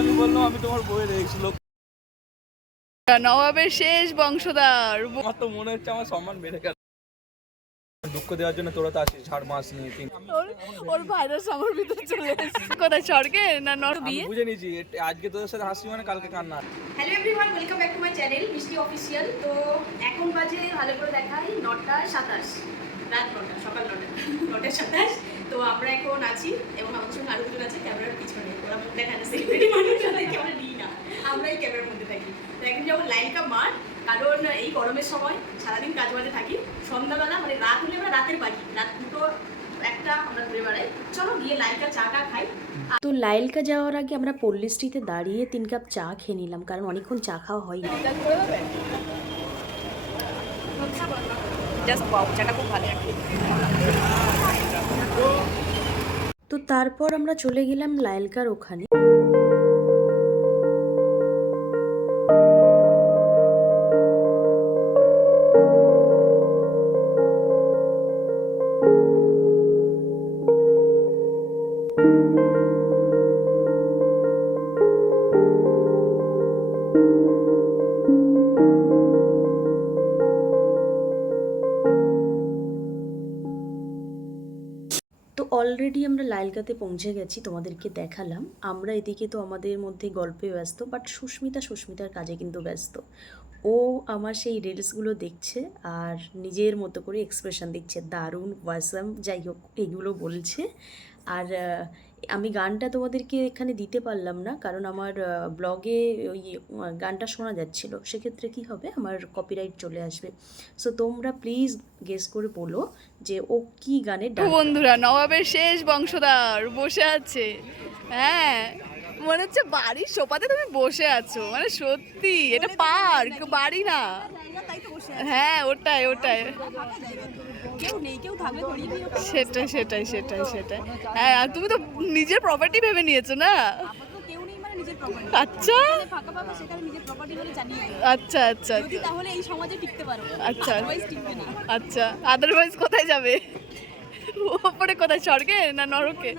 আমি বললাম আমি তোমার বইয়ের এক্স লোক, নবাবের শেষ বংশধর। আমার তো মনে হচ্ছে আমার সম্মান বেড়ে গেল। দুঃখ দেওয়ার জন্য তোরা তো আসিস ঝাড় মাস নিয়ে তিন। ওর ভাইরাস আমার ভিতরে চলে এসেছে। কোথায় স্বর্গে না নর বিয়ে? বুঝে নিয়েছি আজকে তোদের সাথে হাসি মানে কালকে কান্না। Hello everyone, welcome back to my channel মিষ্টি অফিসিয়াল। তো এখন বাজে ভালো করে দেখাই 9:27, রাত 9টা, সকাল 9:27। তো আমরা এখন আছি এবং আমার সঙ্গে আরো দুজন আছে ক্যামেরার পিছনে। ওরা মুখ দেখায় না, সেলিব্রিটি মানুষ ওদেরকে আমরা নিই না, আমরাই ক্যামেরার মধ্যে থাকি। তো এখন যাবো লাইকা মাঠ, কারণ এই গরমের সময় সারাদিন কাজ বাজে থাকি, সন্ধ্যাবেলা মানে রাত হলে আমরা রাতের বাকি, রাত 2টো 1টা আমরা ঘুরে বেড়াই। চলো গিয়ে লাইকা চাটা খাই। তো লাইলকা যাওয়ার আগে আমরা পল্লী স্ট্রিটে দাঁড়িয়ে 3 কাপ চা খেয়ে নিলাম, কারণ অনেকক্ষণ চা খাওয়া হয়নি। তো তারপর আমরা চলে গেলাম লাইলকার ওখানে। তো অলরেডি আমরা লাইলকাতে পৌঁছে গেছি, তোমাদেরকে দেখালাম। আমরা এদিকে তো আমাদের মধ্যে গল্পে ব্যস্ত, বাট সুস্মিতার কাজে কিন্তু ব্যস্ত। ও আমার সেই রিলসগুলো দেখছে আর নিজের মতো করে এক্সপ্রেশন দিচ্ছে, দারুণ ওয়াসাম যাই হোক এগুলো বলছে। আর আমি গানটা তোমাদেরকে এখানে দিতে পারলাম না, কারণ আমার ব্লগে ওই গানটা শোনা যাচ্ছিলো, সেক্ষেত্রে কি হবে, আমার কপিরাইট চলে আসবে। সো তোমরা প্লিজ গেস করে বলো যে ও কি গানের ডান। বন্ধুরা, নবাবের শেষ বংশধর বসে আছে। হ্যাঁ, মনে হচ্ছে বাড়ির সোফাতে তুমি বসে আছো, মানে সত্যি এটা পার্ক, বাড়ি না। হ্যাঁ ওটাই সেটাই। হ্যাঁ, আর তুমি তো নিজের প্রপার্টি ভেবে নিয়েছো না? আচ্ছা আচ্ছা, আদারওয়াইজ কোথায় যাবে? ওপরে কোথায়, স্বর্গে না নরকে?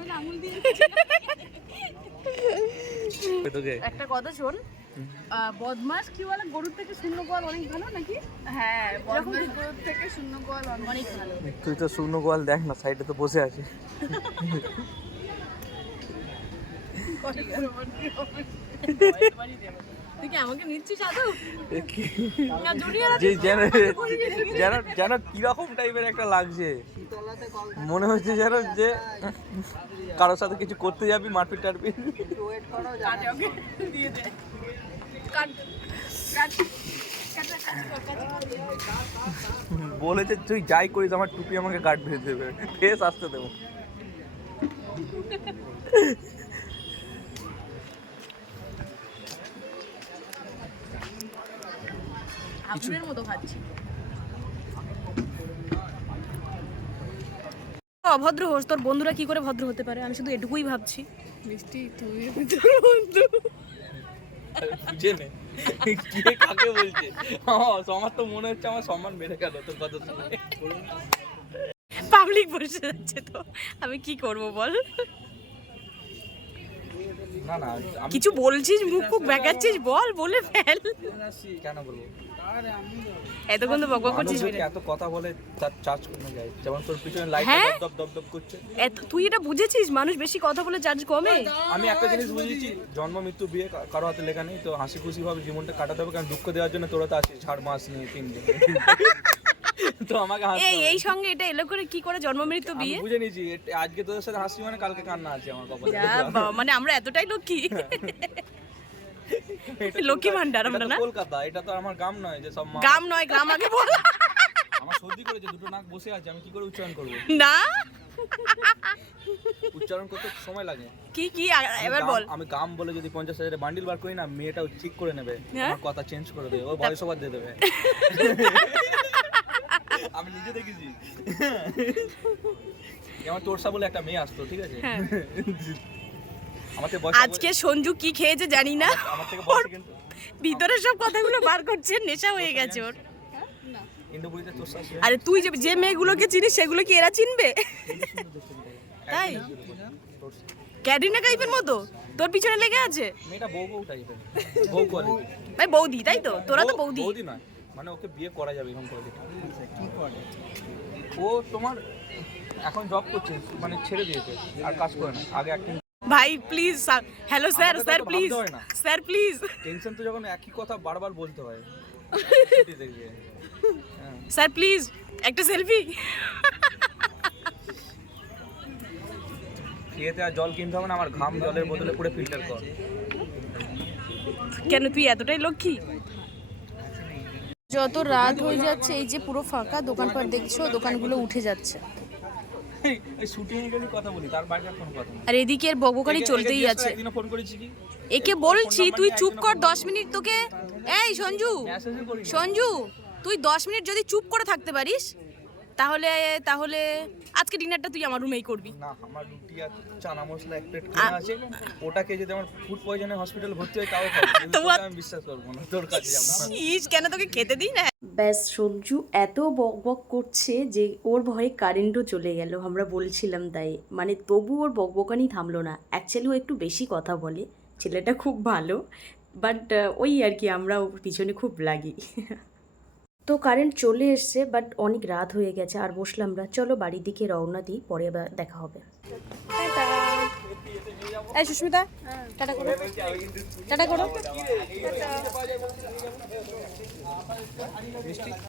একটা কথা শোন, বদমাস কি বলে, গরুর থেকে শূন্য গোয়াল অনেক ভালো নাকি? হ্যাঁ, বদমাস গরুর থেকে শূন্য গোয়াল অনেক ভালো। তুই তো শূন্য গোয়াল দেখ না, সাইডে তো বসে আছে। তুই কি আমাকে নিচ্ছিস আদৌ? যেন কিরকম টাইপের একটা লাগছে, মনে হচ্ছে যেন যে কারোর সাথে কিছু করতে যাবি, মারপিট টারপিট। বলেছে তুই যাই করিস আমার টুপি আমাকে কাট ভেজে দেবে, ফেস আসতে দেবো। আগুনের মতো খাচ্ছি। অভদ্র হোস, তোর বন্ধুরা কি করে ভদ্র হতে পারে, আমি শুধু এটুকুই ভাবছি। মিষ্টি তুই বন্ধু বুঝে নে কে কাকে বলছে। আমার তো মনে হচ্ছে আমার সম্মান বেড়ে গেল তোর কথা শুনে। পাবলিক বসে যাচ্ছে, তো আমি কি করব বল? না না, কিছু বলছিস, মুখ মুখ বেঁকাচ্ছিস, বল, বলে ফেল। কেন বলবো? এতক্ষণ তো বকবক করছিস, এত কথা বলে তার চার্জ কমে যায়, যেমন তোর পিছনে লাইট দপ দপ দপ করছে। তুই এটা বুঝেছিস মানুষ বেশি কথা বলে চার্জ কমে? আমি একটা জিনিস বুঝেছি, জন্ম মৃত্যু বিয়ে কারো হাতে লেখা নেই, তো হাসি খুশি ভাবে জীবনটা কাটাতে হবে, কারণ দুঃখ দেওয়ার জন্য তোরা তো আসিস ঝাড় মাস নিয়ে 3 দিন। তো আমাকে এই সঙ্গে এটা এলো করে কি করে জন্ম মৃত্যু বিয়ে? বুঝে নিয়েছি আজকে তোদের সাথে হাসি মানে কালকে কান্না আছে আমার কপালে। মানে আমরা এতটাই লক্ষ্মী, লক্ষ্মী ভান্ডার আমরা না। কলকাতা, এটা তো আমার গ্রাম নয় যে সব গ্রাম নয়, গ্রাম আগে বল। আমার সর্দি করেছে, দুটো নাক বসে আছে, আমি কি করে উচ্চারণ করব? না, উচ্চারণ করতে সময় লাগে। কি এবার বল। আমি গাম বলে যদি 50,000 বান্ডিল বার করি না, মেয়েটাও ঠিক করে নেবে, আমার কথা চেঞ্জ করে দেবে, ও ভয়েস ওভার দিয়ে দেবে। আমি নিজে দেখেছি, আমার তোরসা বলে একটা মেয়ে আসতো, ঠিক আছে? আজকে সঞ্জু কি খেয়েছে জানি না, আমার থেকে বয়স কিন্তু ভিতরে সব কথাগুলো বার করছে, নেশা হয়ে গেছে ওর। ইন্দুপুরিতে তোরসা। আরে তুই যে মেয়েগুলোকে চিনিস সেগুলো কি এরা চিনবে? তাই ক্যাটরিনা কাইফের মতো তোর পিছনে লেগে আছে মেয়েটা বউ বউ টাইপের, বউ করে ভাই বৌদি, তাই তো? তোরা তো বৌদি। বৌদি নয়, মানে ওকে বিয়ে করা যাবে এরকম করে দেখি। কি করে ও? তোমার এখন জব করছে, মানে ছেড়ে দিয়েছে আর কাজ করে না, আগে অ্যাক্টিং। ভাই প্লিজ, হ্যালো স্যার, আমাদের স্যার তো প্লিজ, ভাবতে হয় না। স্যার প্লিজ, টেনশন তো যখন একই কথা বারবার বলতে হয়। ছুটি দেখবে। হ্যাঁ। স্যার প্লিজ একটা সেলফি। খেয়েতে আর জল কিনতে হবে না, আমার ঘাম জলের বদলে পুরো ফিল্টার কর। কেন তুই এতটাই লক্ষ্মী? যত রাত হয়ে যাচ্ছে, এই যে পুরো ফাঁকা দোকানপাট দেখছো, দোকানগুলো উঠে যাচ্ছে। এই শুটিং এ গেলে কথা বলি, তার বাইরে আর কোনো কথা নেই। আর এদিকে এর বকবকানি চলতেই আছে। একদিনও ফোন করেছি কি? একে বলছি তুই চুপ কর 10 মিনিট, তোকে এই সঞ্জু, মেসেজও করি। সঞ্জু তুই 10 মিনিট যদি চুপ করে থাকতে পারিস তাহলে তাহলে আজকে ডিনারটা তুই আমার রুমেই করবি। না, আমার রুটি আর চানা মশলা এক প্লেট কেনা আছে, ওটাকে যদি আমার ফুড পয়জনে হসপিটালে ভর্তি হয় তাও খাবো, কিন্তু তোকে আমি বিশ্বাস করবো না, তোর কাছে যাবো না। ইস, কেন তোকে খেতে দিই না? ব্যাস সঞ্জু এত বক বক করছে যে ওর ভয়ে কারেন্টও চলে গেল, আমরা বলছিলাম তাই, মানে তবু ওর বকবকানি থামলো না। অ্যাকচুয়ালি ও একটু বেশি কথা বলে, ছেলেটা খুব ভালো, বাট ওই আর কি আমরা ওর পিছনে খুব লাগি। তো কারেন্ট চলে এসছে, বাট অনেক রাত হয়ে গেছে আর বসলাম আমরা, চলো বাড়ির দিকে রওনা দিই, পরে আবার দেখা হবে। এই সুস্মিতা, টাটা করো, টাটা করো।